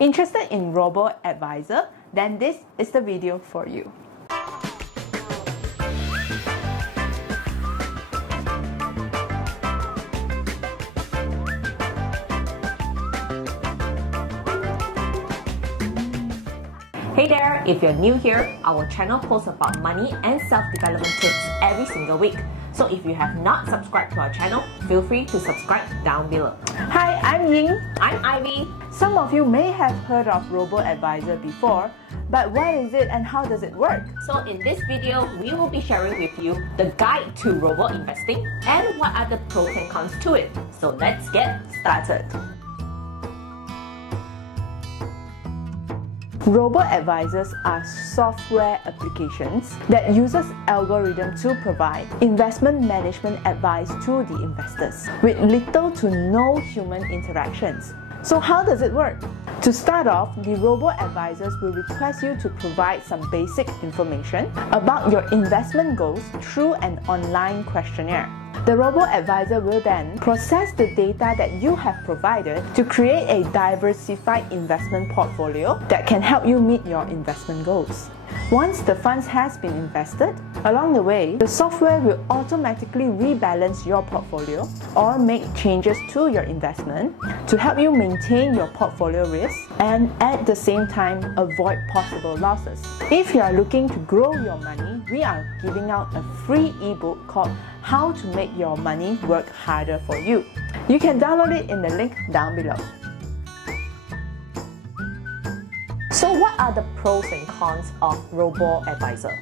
Interested in Robo Advisor? Then this is the video for you. Hey there, if you're new here, our channel posts about money and self-development tips every single week. So if you have not subscribed to our channel, feel free to subscribe down below. Hi, I'm Ying. I'm Ivy. Some of you may have heard of Robo Advisor before, but what is it and how does it work? So in this video, we will be sharing with you the guide to robo investing and what are the pros and cons to it. So let's get started. Robo-advisors are software applications that uses algorithms to provide investment management advice to the investors with little to no human interactions. So how does it work? To start off, the robo-advisors will request you to provide some basic information about your investment goals through an online questionnaire. The robo-advisor will then process the data that you have provided to create a diversified investment portfolio that can help you meet your investment goals. Once the funds has been invested, along the way, the software will automatically rebalance your portfolio or make changes to your investment to help you maintain your portfolio risk and at the same time avoid possible losses. If you are looking to grow your money, we are giving out a free ebook called How to Make Your Money Work Harder for You. You can download it in the link down below. So what are the pros and cons of Robo-Advisor?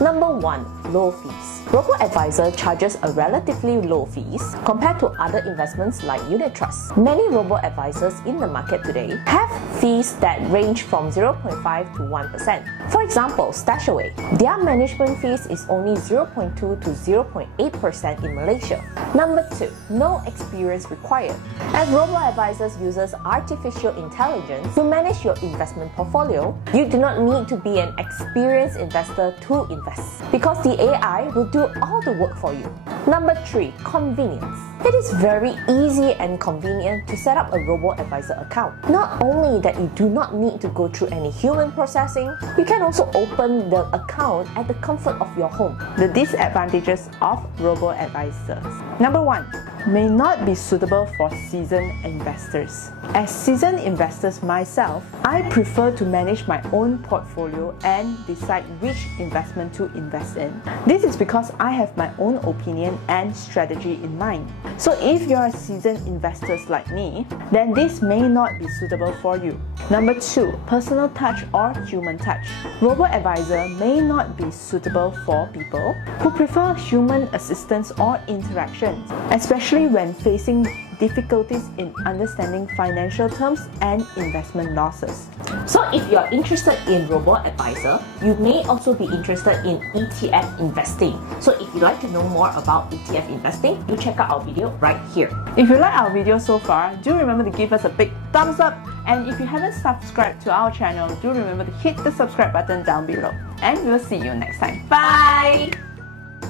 Number 1, low fees. Robo-Advisor charges a relatively low fees compared to other investments like unit trusts. Many Robo-Advisors in the market today have fees that range from 0.5 to 1%. For example, Stashaway, their management fees is only 0.2 to 0.8% in Malaysia. Number 2, no experience required. As Robo-Advisors uses artificial intelligence to manage your investment portfolio, you do not need to be an experienced investor to invest because the AI will do all the work for you. Number 3, convenience. It is very easy and convenient to set up a Robo-Advisor account. Not only that you do not need to go through any human processing, you can also open the account at the comfort of your home. The disadvantages of Robo-Advisors. Number 1, may not be suitable for seasoned investors. As seasoned investors myself, I prefer to manage my own portfolio and decide which investment to invest in. This is because I have my own opinion and strategy in mind. So if you're seasoned investors like me, then this may not be suitable for you. Number 2, personal touch or human touch. Robo-Advisor may not be suitable for people who prefer human assistance or interactions, especially when facing difficulties in understanding financial terms and investment losses. So if you are interested in Robo-Advisor, you may also be interested in ETF investing. So if you'd like to know more about ETF investing, do check out our video right here. If you like our video so far, do remember to give us a big thumbs up, and if you haven't subscribed to our channel, do remember to hit the subscribe button down below. And we'll see you next time. Bye!